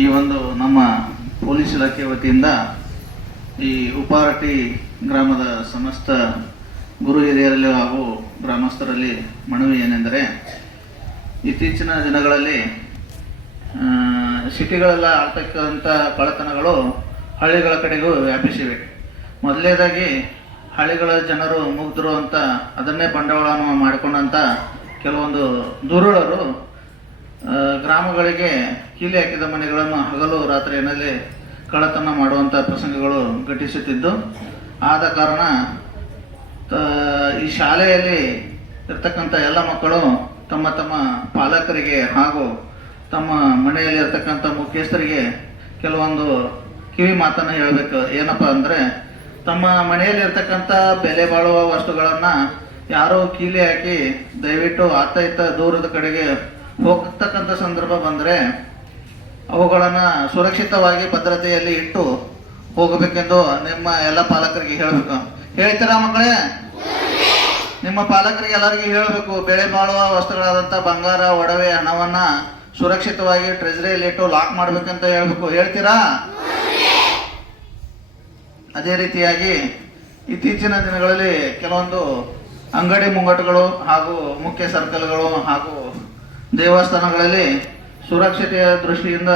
ಈ ಒಂದು ನಮ್ಮ ಪೊಲೀಸ್ ಇಲಾಖೆ ವತಿಯಿಂದ ಈ ಉಪಾರಟಿ ಗ್ರಾಮದ ಸಮಸ್ತ ಗುರು ಹಿರಿಯರಲ್ಲಿ ಹಾಗೂ ಗ್ರಾಮಸ್ಥರಲ್ಲಿ ಮನವಿ ಏನೆಂದರೆ, ಇತ್ತೀಚಿನ ದಿನಗಳಲ್ಲಿ ಸಿಟಿಗಳೆಲ್ಲ ಆಗ್ತಕ್ಕಂಥ ಕಳ್ಳತನಗಳು ಹಳ್ಳಿಗಳ ಕಡೆಗೂ ವ್ಯಾಪಿಸಿವೆ. ಮೊದಲನೇದಾಗಿ ಹಳ್ಳಿಗಳ ಜನರು ಮುಗ್ಧರು ಅಂತ ಅದನ್ನೇ ಬಂಡವಾಳವನ್ನು ಮಾಡಿಕೊಂಡಂಥ ಕೆಲವೊಂದು ದುರುಳರು ಗ್ರಾಮಗಳಿಗೆ ಕೀಲಿ ಹಾಕಿದ ಮನೆಗಳನ್ನು ಹಗಲು ರಾತ್ರಿಯಲ್ಲಿ ಕಳ್ಳತನ ಮಾಡುವಂಥ ಪ್ರಸಂಗಗಳು ಘಟಿಸುತ್ತಿದ್ದು, ಆದ ಕಾರಣ ಈ ಶಾಲೆಯಲ್ಲಿ ಇರ್ತಕ್ಕಂಥ ಎಲ್ಲ ಮಕ್ಕಳು ತಮ್ಮ ತಮ್ಮ ಪಾಲಕರಿಗೆ ಹಾಗೂ ತಮ್ಮ ಮನೆಯಲ್ಲಿ ಇರ್ತಕ್ಕಂಥ ಮುಖ್ಯಸ್ಥರಿಗೆ ಕೆಲವೊಂದು ಕಿವಿ ಮಾತನ್ನು ಹೇಳಬೇಕು. ಏನಪ್ಪ ಅಂದರೆ, ತಮ್ಮ ಮನೆಯಲ್ಲಿ ಇರ್ತಕ್ಕಂಥ ಬೆಲೆ ಬಾಳುವ ವಸ್ತುಗಳನ್ನು ಯಾರೋ ಕೀಲಿ ಹಾಕಿ ದಯವಿಟ್ಟು ಆತ ಇತ್ತ ದೂರದ ಕಡೆಗೆ ಹೋಗ್ತಕ್ಕಂಥ ಸಂದರ್ಭ ಬಂದರೆ ಅವುಗಳನ್ನು ಸುರಕ್ಷಿತವಾಗಿ ಭದ್ರತೆಯಲ್ಲಿ ಇಟ್ಟು ಹೋಗಬೇಕೆಂದು ನಿಮ್ಮ ಎಲ್ಲ ಪಾಲಕರಿಗೆ ಹೇಳಬೇಕು. ಹೇಳ್ತೀರಾ ಮಕ್ಕಳೇ? ನಿಮ್ಮ ಪಾಲಕರಿಗೆ ಎಲ್ಲರಿಗೂ ಹೇಳಬೇಕು, ಬೆಳೆ ಬಾಳುವ ವಸ್ತುಗಳಾದಂಥ ಬಂಗಾರ, ಒಡವೆ, ಹಣವನ್ನು ಸುರಕ್ಷಿತವಾಗಿ ಟ್ರೆಜರಿಯಲ್ಲಿ ಇಟ್ಟು ಲಾಕ್ ಮಾಡಬೇಕಂತ ಹೇಳಬೇಕು. ಹೇಳ್ತೀರಾ? ಅದೇ ರೀತಿಯಾಗಿ ಇತ್ತೀಚಿನ ದಿನಗಳಲ್ಲಿ ಕೆಲವೊಂದು ಅಂಗಡಿ ಮುಂಗಟ್ಟುಗಳು ಹಾಗೂ ಮುಖ್ಯ ಸರ್ಕಲ್ಗಳು ಹಾಗೂ ದೇವಸ್ಥಾನಗಳಲ್ಲಿ ಸುರಕ್ಷತೆಯ ದೃಷ್ಟಿಯಿಂದ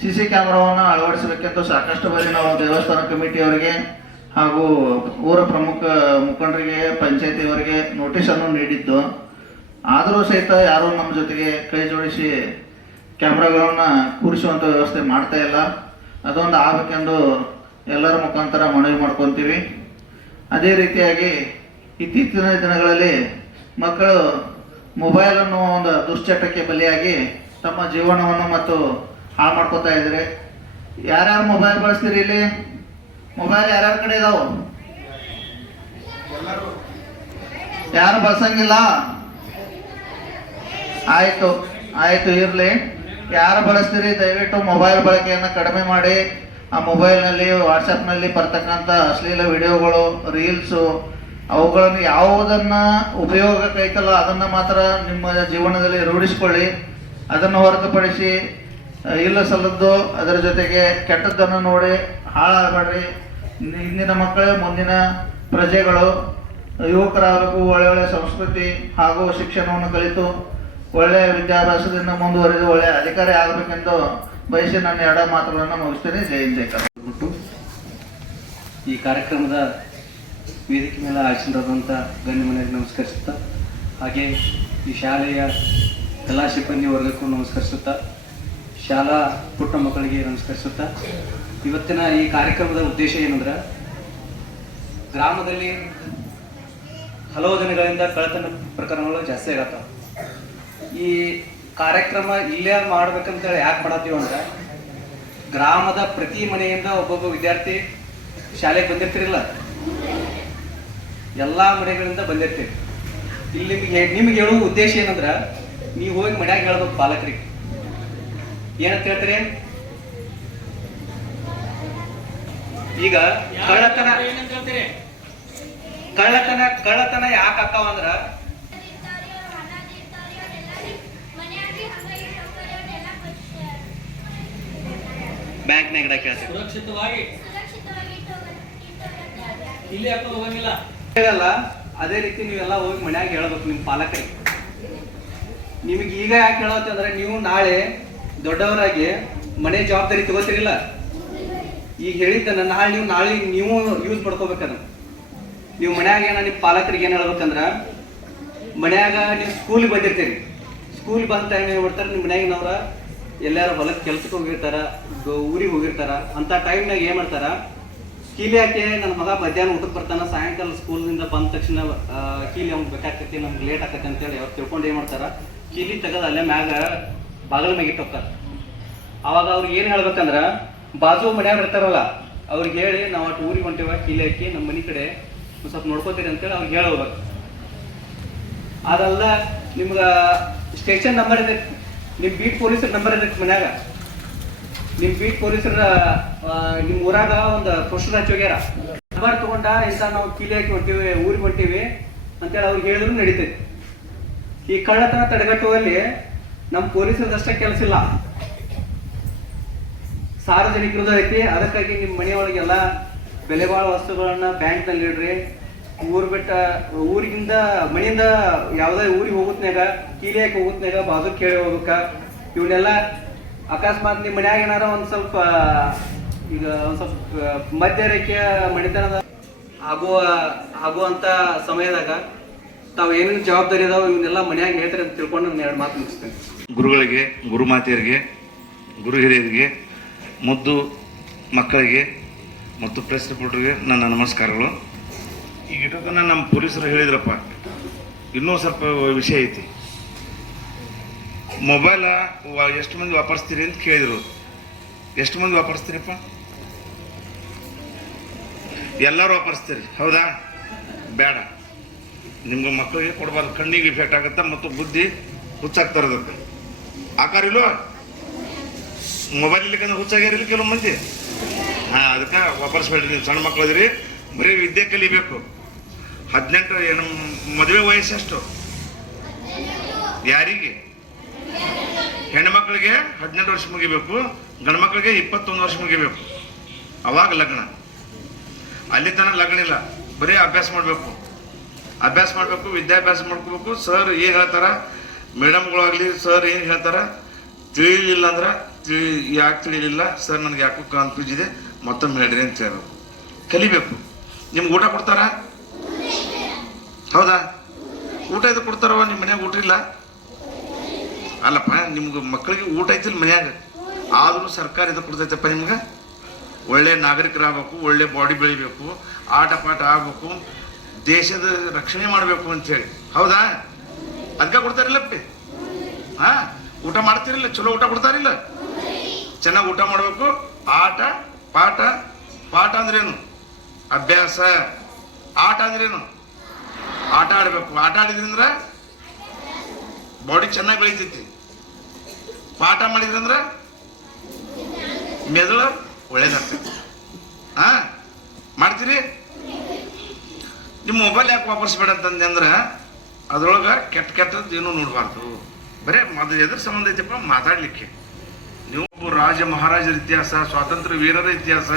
ಸಿ ಸಿ ಕ್ಯಾಮ್ರಾವನ್ನು ಅಳವಡಿಸಬೇಕೆಂದು ಸಾಕಷ್ಟು ಬಾರಿ ನಾವು ದೇವಸ್ಥಾನ ಕಮಿಟಿಯವರಿಗೆ ಹಾಗೂ ಊರ ಪ್ರಮುಖ ಮುಖಂಡರಿಗೆ ಪಂಚಾಯತಿಯವರಿಗೆ ನೋಟಿಸನ್ನು ನೀಡಿದ್ದು. ಆದರೂ ಸಹಿತ ಯಾರೂ ನಮ್ಮ ಜೊತೆಗೆ ಕೈ ಜೋಡಿಸಿ ಕ್ಯಾಮ್ರಾಗಳನ್ನು ಕೂರಿಸುವಂಥ ವ್ಯವಸ್ಥೆ ಮಾಡ್ತಾ ಇಲ್ಲ. ಅದೊಂದು ಆಗಬೇಕೆಂದು ಎಲ್ಲರ ಮುಖಾಂತರ ಮನವಿ ಮಾಡ್ಕೊತೀವಿ. ಅದೇ ರೀತಿಯಾಗಿ ಇತ್ತೀಚಿನ ದಿನಗಳಲ್ಲಿ ಮಕ್ಕಳು ಮೊಬೈಲ್ ಅನ್ನುವ ಒಂದು ದುಶ್ಚಟಕ್ಕೆ ಬಲಿಯಾಗಿ ತಮ್ಮ ಜೀವನವನ್ನು ಮತ್ತು ಹಾಳು ಮಾಡ್ಕೋತಾ ಇದ್ದಾರೆ. ಯಾರ್ಯಾರು ಮೊಬೈಲ್ ಬಳಸ್ತೀರಿ ಇಲ್ಲಿ? ಮೊಬೈಲ್ ಯಾರ್ಯಾರ ಕಡೆ ಇದಾವು? ಯಾರು ಬಳಸಂಗಿಲ್ಲ? ಆಯ್ತು ಆಯ್ತು, ಇರ್ಲಿ. ಯಾರು ಬಳಸ್ತೀರಿ? ದಯವಿಟ್ಟು ಮೊಬೈಲ್ ಬಳಕೆಯನ್ನು ಕಡಿಮೆ ಮಾಡಿ. ಆ ಮೊಬೈಲ್ನಲ್ಲಿ ವಾಟ್ಸಪ್ನಲ್ಲಿ ಬರ್ತಕ್ಕಂಥ ಅಶ್ಲೀಲ ವಿಡಿಯೋಗಳು ರೀಲ್ಸು ಅವುಗಳನ್ನು ಯಾವುದನ್ನ ಉಪಯೋಗಕ್ಕೈತಲ್ಲ ಅದನ್ನು ಮಾತ್ರ ನಿಮ್ಮ ಜೀವನದಲ್ಲಿ ರೂಢಿಸ್ಕೊಳ್ಳಿ. ಅದನ್ನು ಹೊರತುಪಡಿಸಿ ಇಲ್ಲ ಸಲ್ಲದ್ದು ಅದರ ಜೊತೆಗೆ ಕೆಟ್ಟದ್ದನ್ನು ನೋಡಿ ಹಾಳಾಗಬೇಡ್ರಿ. ಇಂದಿನ ಮಕ್ಕಳೇ, ಮುಂದಿನ ಪ್ರಜೆಗಳು, ಯುವಕರಾಗಬೇಕು, ಒಳ್ಳೆ ಒಳ್ಳೆ ಸಂಸ್ಕೃತಿ ಹಾಗೂ ಶಿಕ್ಷಣವನ್ನು ಕಲಿತು ಒಳ್ಳೆಯ ವಿದ್ಯಾಭ್ಯಾಸದಿಂದ ಮುಂದುವರಿದು ಒಳ್ಳೆಯ ಅಧಿಕಾರಿ ಆಗಬೇಕೆಂದು ಬಯಸಿ ನನ್ನ ಎರಡ ಮಾತುಗಳನ್ನು ಮುಗಿಸ್ತೇನೆ. ಜೈ ಜೈ ಈ ಕಾರ್ಯಕ್ರಮದ ವೇದಿಕೆ ಮೇಲೆ ಆಶೀರ್ವಾದಂಥ ಗಣ್ಯ ಮನೆಗೆ ನಮಸ್ಕರಿಸುತ್ತಾ, ಹಾಗೆ ಈ ಶಾಲೆಯ ಕಲಾ ಸಿಬ್ಬಂದಿ ವರ್ಗಕ್ಕೂ ನಮಸ್ಕರಿಸುತ್ತಾ, ಶಾಲಾ ಪುಟ್ಟ ಮಕ್ಕಳಿಗೆ ನಮಸ್ಕರಿಸುತ್ತಾ, ಇವತ್ತಿನ ಈ ಕಾರ್ಯಕ್ರಮದ ಉದ್ದೇಶ ಏನಂದ್ರೆ, ಗ್ರಾಮದಲ್ಲಿ ಹಲವು ದಿನಗಳಿಂದ ಕಳ್ಳತನ ಪ್ರಕರಣಗಳು ಜಾಸ್ತಿ ಆಗತ್ತ. ಈ ಕಾರ್ಯಕ್ರಮ ಇಲ್ಲೇ ಮಾಡ್ಬೇಕಂತೇಳಿ ಯಾಕೆ ಮಾಡತ್ತೀವಿ ಅಂದ್ರೆ, ಗ್ರಾಮದ ಪ್ರತಿ ಮನೆಯಿಂದ ಒಬ್ಬೊಬ್ಬ ವಿದ್ಯಾರ್ಥಿ ಶಾಲೆಗೆ ಬಂದಿರ್ತಿರಲ್ಲ ಎಲ್ಲಾ ಮನೆಗಳಿಂದ ಬಂದಿರ್ತೇವೆ. ಇಲ್ಲಿ ನಿಮಗೆ ನಿಮ್ಗೆ ಹೇಳುವ ಉದ್ದೇಶ ಏನಂದ್ರ ನೀವು ಹೋಗಿ ಮನ್ಯಾಗ ಹೇಳ್ಬೇಕು ಪಾಲಕರಿಗೆ. ಏನಂತ ಹೇಳ್ತಾರೆ? ಈಗ ಕಳ್ಳತನ ಕಳ್ಳತನ ಕಳ್ಳತನ ಯಾಕೆ ಆಕಾವ ಅಂದ್ರ ಬ್ಯಾಂಕ್ನಾಗ ಇಡಕ್ಕೆ ಹೇಳ್ತೀವಿ ಸುರಕ್ಷಿತವಾಗಿ ಇಲ್ಲಿ ಯಾಕೋ ಹೋಗಂಗಿಲ್ಲ. ಹೇಳಲ್ಲ, ಅದೇ ರೀತಿ ನೀವೆಲ್ಲ ಹೋಗಿ ಮನ್ಯಾಗ ಹೇಳ್ಬೇಕು ನಿಮ್ಮ ಪಾಲಕರಿಗೆ ನಿಮಗೆ ಈಗ ಯಾಕೆ ಹೇಳತ್ತಂದ್ರೆ ನೀವು ನಾಳೆ ದೊಡ್ಡವರಾಗಿ ಮನೆ ಜವಾಬ್ದಾರಿ ತಗೋತಿರಿಲ್ಲ? ಈಗ ಹೇಳಿದ್ದನ್ನ ನಾಳೆ ನೀವು ನಾಳೆ ನೀವು ಯೂಸ್ ಮಾಡ್ಕೋಬೇಕದ ನೀವು ಮನ್ಯಾಗ ಏನ ನಿಮ್ಮ ಪಾಲಕರಿಗೆ ಏನು ಹೇಳ್ಬೇಕಂದ್ರ, ಮನ್ಯಾಗ ನೀವು ಸ್ಕೂಲಿಗೆ ಬಂದಿರ್ತೀರಿ. ಸ್ಕೂಲ್ ಬಂದ ಟೈಮ್ ಏನ್ ಮಾಡ್ತಾರೆ? ನಿಮ್ಮ ಮನ್ಯಾಗಿನವ್ರ ಎಲ್ಲಾರು ಹೊಲಕ್ಕೆ ಕೆಲ್ಸಕ್ಕೆ ಹೋಗಿರ್ತಾರ ಊರಿಗೆ ಹೋಗಿರ್ತಾರ. ಅಂತ ಟೈಮ್ನಾಗ ಏನ್ ಮಾಡ್ತಾರ? ಕೀಲಿ ಹಾಕಿ ನನ್ನ ಮಗ ಮಧ್ಯಾಹ್ನ ಊಟಕ್ಕೆ ಬರ್ತಾನೆ, ಸಾಯಂಕಾಲ ಸ್ಕೂಲ್ನಿಂದ ಬಂದ ತಕ್ಷಣ ಕೀಲಿ ಅವ್ನಿಗೆ ಬೇಕಾಗ್ತೈತಿ, ನಮ್ಗೆ ಲೇಟ್ ಆಕತಿ ಅಂತೇಳಿ ಅವ್ರು ತಿಳ್ಕೊಂಡು ಏನು ಮಾಡ್ತಾರೆ, ಕೀಲಿ ತೆಗೆದು ಅಲ್ಲೇ ಮ್ಯಾಗ ಬಾಗಿಲ ಮ್ಯಾಗ ಹೋಗ್ತಾರ ಅವಾಗ ಅವ್ರಿಗೆ ಏನು ಹೇಳ್ಬೇಕಂದ್ರೆ, ಬಾಜು ಮನ್ಯಾಗ ಇರ್ತಾರಲ್ಲ, ಅವ್ರಿಗೆ ಹೇಳಿ ನಾವು ಅಟ್ ಊರಿಗೆ ಹೊಂಟೇವ, ಕೀಲಿ ಹಾಕಿ ನಮ್ಮ ಮನೆ ಕಡೆ ಸ್ವಲ್ಪ ನೋಡ್ಕೋತೀರಿ ಅಂತೇಳಿ ಅವ್ರಿಗೆ ಹೇಳಿ ಹೋಗ್ಬೇಕು. ಅದಲ್ಲ ನಿಮ್ಗೆ ಸ್ಟೇಷನ್ ನಂಬರ್ ಇದೆ ನಿಮ್ಮ ಬೀಟ್ ಪೊಲೀಸ್ ನಂಬರ್ ಇದೆ ಮನ್ಯಾಗ. ನಿಮ್ ಬೀಟ್ ಪೊಲೀಸರ ನಿಮ್ಮ ನಿಮ್ ಊರಾಗ ಒಂದು ಪೋಸ್ಟರ್ ಹಚ್ಚಿ ಹೋಗ್ಯಾರ ನಂಬರ್ ತಗೊಂಡ ಸಾರ್ ನಾವು ಕೀಲಿ ಹಾಕಿ ಹೊಂಟಿವಿ, ಊರಿಗೆ ಹೊಂಟಿವಿ ಅಂತೇಳಿ ಅವ್ರಿಗೆ ಹೇಳಿದ್ರು ನಡೀತೈತಿ. ಈ ಕಳ್ಳತನ ತಡೆಗಟ್ಟುವಲ್ಲಿ ನಮ್ಮ ಪೊಲೀಸರದಷ್ಟೇ ಕೆಲಸ ಇಲ್ಲ. ಸಾರ್ವಜನಿಕರದ್ದು ಐತಿ, ಅದಕ್ಕಾಗಿ ನಿಮ್ಮ ಮನೆಯೊಳಗೆಲ್ಲ ಬೆಲೆ ಬಾಳ ವಸ್ತುಗಳನ್ನ ಬ್ಯಾಂಕ್ನಲ್ಲಿ ಇಡ್ರಿ. ಊರ್ ಬಿಟ್ಟ, ಊರಿಗಿಂದ, ಮನೆಯಿಂದ ಯಾವುದೇ ಊರಿಗೆ ಹೋಗುತ್ತನಾಗ ಕೀಲಿ ಹಾಕಿ ಹೋಗುತ್ನ್ಯಾಗ ಬಾಜು ಕೇಳಿ ಹೋಗ್ಬೇಕ. ಇವನ್ನೆಲ್ಲ ಅಕಸ್ಮಾತ್ ನಿಮ್ಮ ಮನ್ಯಾಗ ಏನಾರ ಒಂದ್ ಸ್ವಲ್ಪ, ಈಗ ಒಂದ್ ಸ್ವಲ್ಪ ಮಧ್ಯರೇಖೆಯ ಮಣಿತನದ ಆಗುವ ಆಗುವಂತ ಸಮಯದಾಗ ತಾವು ಏನೇನು ಜವಾಬ್ದಾರಿ ಅದಾವ ಇವನ್ನೆಲ್ಲ ಮನ್ಯಾಗ ಹೇಳ್ತಾರೆ ಅಂತ ತಿಳ್ಕೊಂಡು ನಾನು ಎರಡು ಮಾತು ಮುಗಿಸ್ತೇನೆ. ಗುರುಗಳಿಗೆ ಗುರುಮಾತೆಯರಿಗೆ ಗುರು ಹಿರಿಯರಿಗೆ, ಮುದ್ದು ಮಕ್ಕಳಿಗೆ ಮತ್ತು ಪ್ರೆಸ್ ರಿಪೋರ್ಟರ್ಗೆ ನನ್ನ ನಮಸ್ಕಾರಗಳು. ಈಗ ನಮ್ಮ ಪೊಲೀಸರು ಹೇಳಿದ್ರಪ್ಪ, ಇನ್ನೂ ಸ್ವಲ್ಪ ವಿಷಯ ಐತಿ. ಮೊಬೈಲ ಎಷ್ಟು ಮಂದಿ ವಾಪರಿಸ್ತೀರಿ ಅಂತ ಕೇಳಿದರು. ಎಷ್ಟು ಮಂದಿ ವಾಪರಿಸ್ತೀರಪ್ಪ? ಎಲ್ಲರೂ ವಾಪರಿಸ್ತೀರಿ, ಹೌದಾ? ಬೇಡ. ನಿಮ್ಗೆ ಮಕ್ಕಳಿಗೆ ಕೊಡಬಾರ್ದು. ಕಣ್ಣಿಗೆ ಇಫೆಕ್ಟ್ ಆಗುತ್ತೆ ಮತ್ತು ಬುದ್ಧಿ ಹುಚ್ಚಾಗ್ತಿರೋದಕ್ಕೆ ಆಕಾರ ಇಲ್ವ? ಮೊಬೈಲ್ ಇಲ್ಲಿಕಂದ್ರೆ ಹುಚ್ಚಾಗಿರಲಿ ಕೆಲವು ಮಂದಿ. ಹಾಂ, ಅದಕ್ಕೆ ವಾಪರ್ಸ್ಬೇಡ್ರಿ. ನೀವು ಸಣ್ಣ ಮಕ್ಕಳು ಇದ್ರಿ ಬರೀ ವಿದ್ಯೆ ಕಲಿಬೇಕು. ಹದಿನೆಂಟು, ಏನು, ಮದುವೆ ವಯಸ್ಸು ಎಷ್ಟು? ಯಾರಿಗೆ? ಹೆಣ್ಮಕ್ಳಿಗೆ ಹದಿನೆಂಟು ವರ್ಷ ಮುಗಿಬೇಕು ಗಂಡು ಮಕ್ಕಳಿಗೆ ಇಪ್ಪತ್ತೊಂದು ವರ್ಷ ಮುಗಿಬೇಕು. ಅವಾಗ ಲಗ್ನ. ಅಲ್ಲಿ ತನಕ ಲಗ್ನ ಇಲ್ಲ. ಬರೀ ಅಭ್ಯಾಸ ಮಾಡಬೇಕು. ಅಭ್ಯಾಸ ಮಾಡಬೇಕು, ವಿದ್ಯಾಭ್ಯಾಸ ಮಾಡ್ಕೋಬೇಕು. ಸರ್ ಏನು ಹೇಳ್ತಾರ? ಮೇಡಮ್ಗಳಾಗಲಿ ಸರ್ ಏನು ಹೇಳ್ತಾರ? ತಿಳಿಲಿಲ್ಲ ಅಂದ್ರೆ ತಿಳಿ, ಯಾಕೆ ತಿಳಿಲಿಲ್ಲ? ಸರ್ ನನಗೆ ಯಾಕೋ ಕನ್ಫ್ಯೂಸ್ ಇದೆ ಮತ್ತೊಮ್ಮೆ ಹೇಳ್ರಿ ಅಂತ ಹೇಳ್ಬೇಕು. ಕಲಿಬೇಕು. ನಿಮ್ಗೆ ಊಟ ಕೊಡ್ತಾರ? ಹೌದಾ? ಊಟ ಇದು ಕೊಡ್ತಾರವ ನಿಮ್ಮ ಮನೆಗೆ ಊಟ ಇಲ್ಲ? ಅಲ್ಲಪ್ಪ, ನಿಮ್ಗೆ ಮಕ್ಕಳಿಗೆ ಊಟ ಐತಿಲ್ಲ ಮನ್ಯಾಗ? ಆದರೂ ಸರ್ಕಾರ ಇದು ಕೊಡ್ತೈತಪ್ಪ ನಿಮ್ಗೆ? ಒಳ್ಳೆ ನಾಗರಿಕರಾಗಬೇಕು, ಒಳ್ಳೆ ಬಾಡಿ ಬೆಳಿಬೇಕು, ಆಟ ಪಾಠ ಆಗಬೇಕು, ದೇಶದ ರಕ್ಷಣೆ ಮಾಡಬೇಕು ಅಂತೇಳಿ. ಹೌದಾ? ಅದಕ್ಕೆ ಕೊಡ್ತಾರಿಲ್ಲಪ್ಪಿ? ಹಾ? ಊಟ ಮಾಡ್ತಿರಲಿಲ್ಲ ಚಲೋ ಊಟ ಕೊಡ್ತಾರಿಲ್ಲ? ಚೆನ್ನಾಗಿ ಊಟ ಮಾಡಬೇಕು, ಆಟ ಪಾಠ ಪಾಠ ಅಂದ್ರೇನು? ಅಭ್ಯಾಸ, ಆಟ ಅಂದ್ರೇನು? ಆಟ ಆಡಬೇಕು. ಆಟ ಆಡಿದ್ರಿಂದ ಬಾಡಿ ಚೆನ್ನಾಗಿ ಬೆಳಿತೈತಿ. ಪಾಠ ಮಾಡಿದ್ರಂದ್ರೆ ಮೆದುಳು ಒಳ್ಳೇದಾಗ್ತೈತಿ. ಹಾ, ಮಾಡ್ತೀರಿ? ನಿಮ್ಮ ಮೊಬೈಲ್ ಯಾಕೆ ವಾಪರ್ಸ್ಬೇಡ ಅಂತಂದೆ ಅಂದ್ರೆ ಅದ್ರೊಳಗೆ ಕೆಟ್ಟ ಕೆಟ್ಟದ್ದು ಏನೂ ನೋಡಬಾರ್ದು. ಬರೇ ಅದು ಎದ್ರ ಸಂಬಂಧ ಐತಪ್ಪ? ಮಾತಾಡ್ಲಿಕ್ಕೆ. ನೀವು ರಾಜ ಮಹಾರಾಜರ ಇತಿಹಾಸ, ಸ್ವಾತಂತ್ರ್ಯ ವೀರರ ಇತಿಹಾಸ,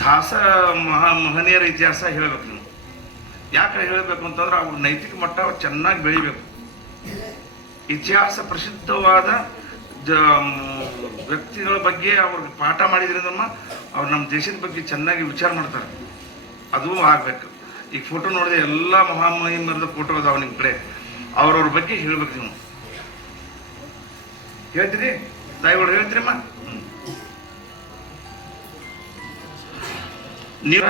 ದಾಸ ಮಹಾ ಮಹನೀಯರ ಇತಿಹಾಸ ಹೇಳ್ಬೇಕು ನೀವು. ಯಾಕೆ ಹೇಳಬೇಕು ಅಂತಂದ್ರೆ ಅವ್ರ ನೈತಿಕ ಮಟ್ಟ ಚೆನ್ನಾಗಿ ಬೆಳಿಬೇಕು. ಇತಿಹಾಸ ಪ್ರಸಿದ್ಧವಾದ, ಜ ವ್ಯಕ್ತಿಗಳ ಬಗ್ಗೆ ಅವ್ರಿಗೆ ಪಾಠ ಮಾಡಿದ್ರಿಂದ ಅವ್ರು ನಮ್ಮ ದೇಶದ ಬಗ್ಗೆ ಚೆನ್ನಾಗಿ ವಿಚಾರ ಮಾಡ್ತಾರೆ. ಅದು ಆಗ್ಬೇಕು. ಈಗ ಫೋಟೋ ನೋಡಿದ್ರೆ ಎಲ್ಲ ಮಹಾಮಹಿಮರದ ಫೋಟೋ ಅದಾವ ನಿಮ್ಮ ಕಡೆ. ಅವ್ರವ್ರ ಬಗ್ಗೆ ಹೇಳ್ಬೇಕು ನೀವು. ಹೇಳ್ತೀರಿ? ತಾಯಿಗಳು ಹೇಳ್ತೀರಮ್ಮ. ನೀವ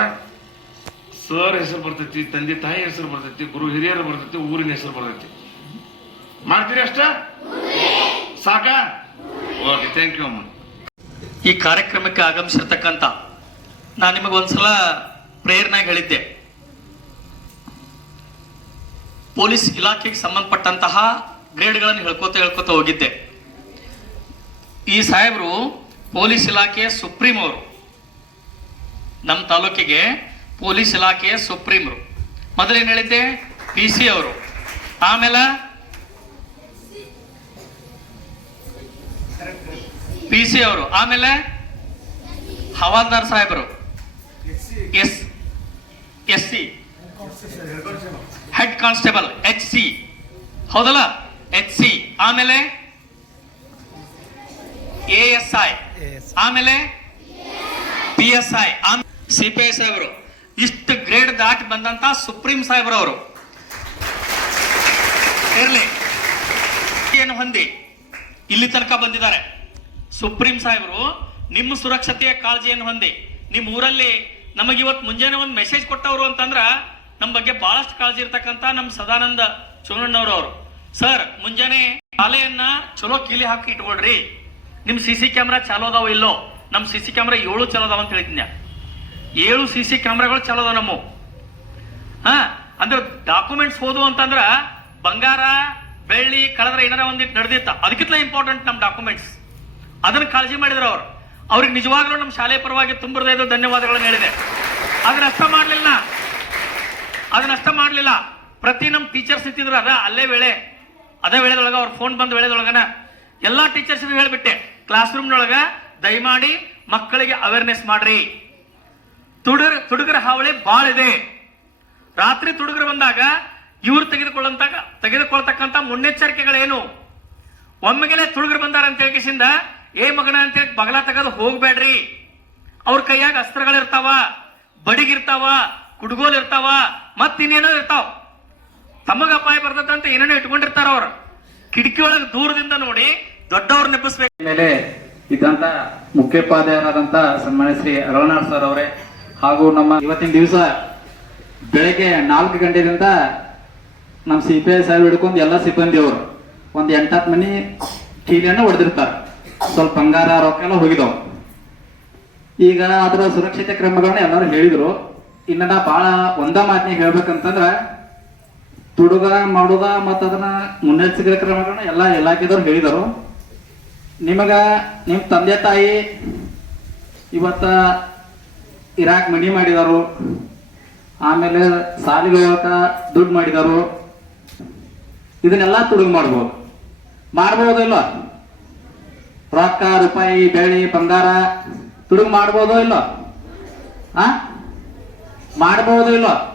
ಸರ್ ಹೆಸರು ಬರ್ತೈತಿ, ತಂದೆ ತಾಯಿ ಹೆಸರು ಬರ್ತೈತಿ, ಗುರು ಹಿರಿಯರು ಬರ್ತೈತಿ, ಊರಿನ ಹೆಸರು ಬರ್ತೈತಿ. ಮಾಡ್ತೀರಿ ಅಷ್ಟ? ಸಾಕಾ? ಓಕೆ ಥ್ಯಾಂಕ್ ಯು ಅಮ್ಮ. ಈ ಕಾರ್ಯಕ್ರಮಕ್ಕೆ ಆಗಮಿಸಿರ್ತಕ್ಕಂಥ ನಾನು ನಿಮಗೆ ಒಂದ್ಸಲ ಪ್ರೇರಣೆಗೆ ಹೇಳಿದ್ದೆ. ಪೊಲೀಸ್ ಇಲಾಖೆಗೆ ಸಂಬಂಧಪಟ್ಟಂತಹ ಗ್ರೇಡ್ಗಳನ್ನು ಹೇಳ್ಕೋತ ಹೇಳ್ಕೊತಾ ಹೋಗಿದ್ದೆ. ಈ ಸಾಹೇಬರು ಪೊಲೀಸ್ ಇಲಾಖೆಯ ಸುಪ್ರೀಂ ಅವರು. ನಮ್ಮ ತಾಲೂಕಿಗೆ ಪೊಲೀಸ್ ಇಲಾಖೆಯ ಸುಪ್ರೀಂರು ಮೊದಲೇನು ಹೇಳಿದ್ದೆ? ಪಿ ಸಿ ಅವರು. ಆಮೇಲೆ ಪಿ ಸಿ ಅವರು. ಆಮೇಲೆ ಹವಾಲ್ದಾರ್ ಸಾಹೇಬರು. S S C. Head constable H C ಹೌದಲ್ಲ? ಎಚ್ ಸಿ ಆಮೇಲೆ ಎ ಎಸ್ ಐ ಆಮೇಲೆ P S I C P I ಸಾಹೇಬರು. ಇಷ್ಟು ಗ್ರೇಡ್ ದಾಟಿ ಬಂದಂತ ಸುಪ್ರೀಂ ಸಾಹೇಬರು ಅವರು. ಇರಲಿ. ಏನು ಹೊಂದಿ? ಇಲ್ಲಿ ತನಕ ಬಂದಿದ್ದಾರೆ. ಸುಪ್ರೀಂ ಸಾಹೇಬರು, ನಿಮ್ಮ ಸುರಕ್ಷತೆಯ ಕಾಳಜಿಯನ್ನು ಹೊಂದಿ. ನಿಮ್ಮ ಊರಲ್ಲಿ ನಮಗೆ ಇವತ್ತು ಮುಂಜಾನೆ ಒಂದು ಮೆಸೇಜ್ ಕೊಟ್ಟವರು ಅಂತಂದ್ರ ನಮ್ಮ ಬಗ್ಗೆ ಬಹಳಷ್ಟು ಕಾಳಜಿ ಇರ್ತಕ್ಕಂಥ ನಮ್ಮ ಸದಾನಂದ ಚುನಣ್ಣವ್ರು ಸರ್ ಮುಂಜಾನೆ ಶಾಲೆಯನ್ನ ಚಲೋ ಕೀಲಿ ಹಾಕಿ ಇಟ್ಕೊಳ್ರಿ. ನಿಮ್ ಸಿ ಸಿ ಕ್ಯಾಮ್ರಾ ಚಾಲೋ ಅದಾವ ಇಲ್ಲೋ? ನಮ್ಮ ಸಿ ಸಿ ಕ್ಯಾಮ್ರಾ ಏಳು ಚಲೋ ಅದಾವ ಅಂತ ಹೇಳಿದ್ನ. ಏಳು ಸಿ ಸಿ ಕ್ಯಾಮ್ರಾಗಳು ಚಲೋ ಅದಾವ ನಮ್ಮ ಹಾ, ಅಂದ್ರೆ ಡಾಕ್ಯುಮೆಂಟ್ಸ್ ಓದು ಅಂತಂದ್ರ ಬಂಗಾರ, ಬೆಳ್ಳಿ, ಕಳೆದ್ರೆ ಏನಾರ ಒಂದಿಟ್ಟು ನಡೆದಿತ್ತ. ಅದಕ್ಕಿಂತ ಇಂಪಾರ್ಟೆಂಟ್ ನಮ್ಮ ಡಾಕ್ಯುಮೆಂಟ್ಸ್ ಅದನ್ನ ಕಾಳಜಿ ಮಾಡಿದ್ರು ಅವ್ರು. ಅವ್ರಿಗೆ ನಿಜವಾಗ್ಲೂ ನಮ್ಮ ಶಾಲೆ ಪರವಾಗಿ ತುಂಬ ಹೃದಯದ ಧನ್ಯವಾದಗಳನ್ನು ಹೇಳಿದೆ. ಅದನ್ನ ಅಷ್ಟ ಮಾಡಲಿಲ್ಲ. ಅದನ್ನ ಅಷ್ಟ ಮಾಡಲಿಲ್ಲ. ಪ್ರತಿ ನಮ್ಮ ಟೀಚರ್ಸ್ ಇತ್ತಿದ್ರು ಅದ ಅಲ್ಲೇ ವೇಳೆ, ಅದೇ ವೇಳೆದೊಳಗ ಅವ್ರ ಫೋನ್ ಬಂದ ವೇಳೆದೊಳಗನ ಎಲ್ಲಾ ಟೀಚರ್ಸ್ ಹೇಳಿಬಿಟ್ಟೆ ಕ್ಲಾಸ್ ರೂಮ್ನೊಳಗ ದಯಮಾಡಿ ಮಕ್ಕಳಿಗೆ ಅವೇರ್ನೆಸ್ ಮಾಡ್ರಿ. ತುಡುಗರ ತುಡುಗರ ಹಾವಳಿ ಬಾಳ ಇದೆ. ರಾತ್ರಿ ತುಡುಗರು ಬಂದಾಗ ಇವ್ರು ತೆಗೆದುಕೊಳ್ಳಂತ ತೆಗೆದುಕೊಳ್ತಕ್ಕಂಥ ಮುನ್ನೆಚ್ಚರಿಕೆಗಳೇನು? ಒಮ್ಮೆಗೆಲೆ ತುಡುಗರು ಬಂದಾರ ಅಂತ ಹೇಳಿಕಿಸಿಂದ ಏ ಮಗನ ಅಂತ ಬಗಲ ತೆಗೆದು ಹೋಗ್ಬೇಡ್ರಿ. ಅವ್ರ ಕೈಯಾಗ ಅಸ್ತ್ರಗಳಿರ್ತಾವ, ಬಡಿಗಿರ್ತಾವ ಕುಡ್ಗೋಲ್ ಇರ್ತಾವ ಮತ್ತಿನ್ನೇನೋ ಇರ್ತಾವ. ತಮಗ ಅಪಾಯ ಬರ್ತದಂತ ಏನೇನೋ ಇಟ್ಕೊಂಡಿರ್ತಾರ ಅವ್ರು. ಕಿಟಕಿ ಒಳಗೆ ದೂರದಿಂದ ನೋಡಿ ದೊಡ್ಡವ್ರ ನೆಪ್ಪಿಸ್ಬೇಕು ಮೇಲೆ ಇದ್ದಂತ ಮುಖ್ಯೋಪಾಧ್ಯಾಯರಾದಂತ ಸನ್ಮಾನ್ಯ ಶ್ರೀ ರವನಾಥ್ ಸರ್ ಅವರೇ ಹಾಗೂ ನಮ್ಮ ಇವತ್ತಿನ ದಿವಸ ಬೆಳಗ್ಗೆ ನಾಲ್ಕು ಗಂಟೆಯಿಂದ ನಮ್ಮ ಸಿ ಪಿ ಐ ಸಾಹೇಬ್ ಹಿಡ್ಕೊಂಡು ಎಲ್ಲ ಸಿಬ್ಬಂದಿ ಅವರು ಒಂದು ಎಂಟತ್ತು ಮನಿ ಕೀಲಿಯನ್ನು ಹೊಡೆದಿರ್ತಾರೆ ಸ್ವಲ್ಪ ಬಂಗಾರ, ರೊಕ್ಕ ಎಲ್ಲ ಹೋಗಿದಾವ್ ಈಗ ಅದರ ಸುರಕ್ಷತೆ ಕ್ರಮಗಳನ್ನ ಎಲ್ಲರೂ ಹೇಳಿದ್ರು. ಇನ್ನ ನಾ ಬಹಳ ಒಂದ ಮಾತನೇ ಹೇಳ್ಬೇಕಂತಂದ್ರ, ತುಡುಗ ಮಾಡುದ ಮತ್ತ ಅದನ್ನ ಮುನ್ನೆಚ್ಚರಿಕೆ ಕ್ರಮಗಳನ್ನ ಎಲ್ಲ ಇಲಾಖೆದವ್ರು ಹೇಳಿದರು. ನಿಮಗ ನಿಮ್ ತಂದೆ ತಾಯಿ ಇವತ್ತ ಇರಾಕ್ ಮನಿ ಮಾಡಿದಾರು. ಆಮೇಲೆ ಸಾಲಿಗೆ ಹೋಗಕ ದುಡ್ಡು ಮಾಡಿದಾರು. ಇದನ್ನೆಲ್ಲ ತುಡುಗು ಮಾಡ್ಬೋದು. ಮಾಡ್ಬೋದು ಇಲ್ಲ ರೊಕ್ಕ ರೂಪಾಯಿ ಬೆಳ್ಳಿ ಬಂಗಾರ ತುಡುಗು ಮಾಡ್ಬೋದೋ ಇಲ್ಲೋ? ಆ? ಮಾಡ್ಬೋದೋ ಇಲ್ಲ?